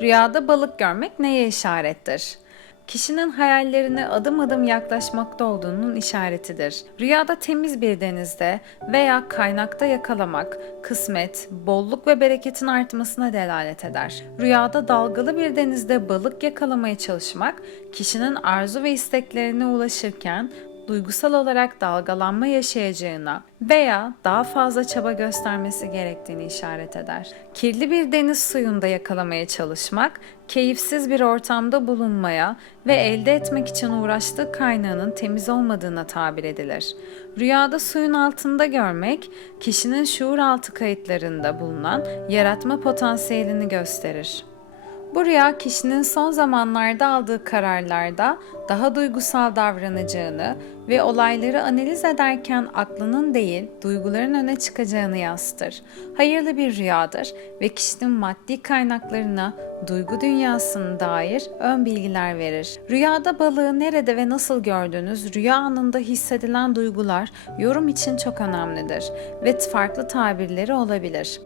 Rüyada balık görmek neye işarettir? Kişinin hayallerine adım adım yaklaşmakta olduğunun işaretidir. Rüyada temiz bir denizde veya kaynakta yakalamak, kısmet, bolluk ve bereketin artmasına delalet eder. Rüyada dalgalı bir denizde balık yakalamaya çalışmak, kişinin arzu ve isteklerine ulaşırken duygusal olarak dalgalanma yaşayacağına veya daha fazla çaba göstermesi gerektiğini işaret eder. Kirli bir deniz suyunda yakalamaya çalışmak, keyifsiz bir ortamda bulunmaya ve elde etmek için uğraştığı kaynağının temiz olmadığına tabir edilir. Rüyada suyun altında görmek, kişinin şuur altı kayıtlarında bulunan yaratma potansiyelini gösterir. Bu rüya kişinin son zamanlarda aldığı kararlarda daha duygusal davranacağını ve olayları analiz ederken aklının değil duyguların öne çıkacağını yansıtır. Hayırlı bir rüyadır ve kişinin maddi kaynaklarına, duygu dünyasına dair ön bilgiler verir. Rüyada balığı nerede ve nasıl gördüğünüz, rüya anında hissedilen duygular yorum için çok önemlidir ve farklı tabirleri olabilir.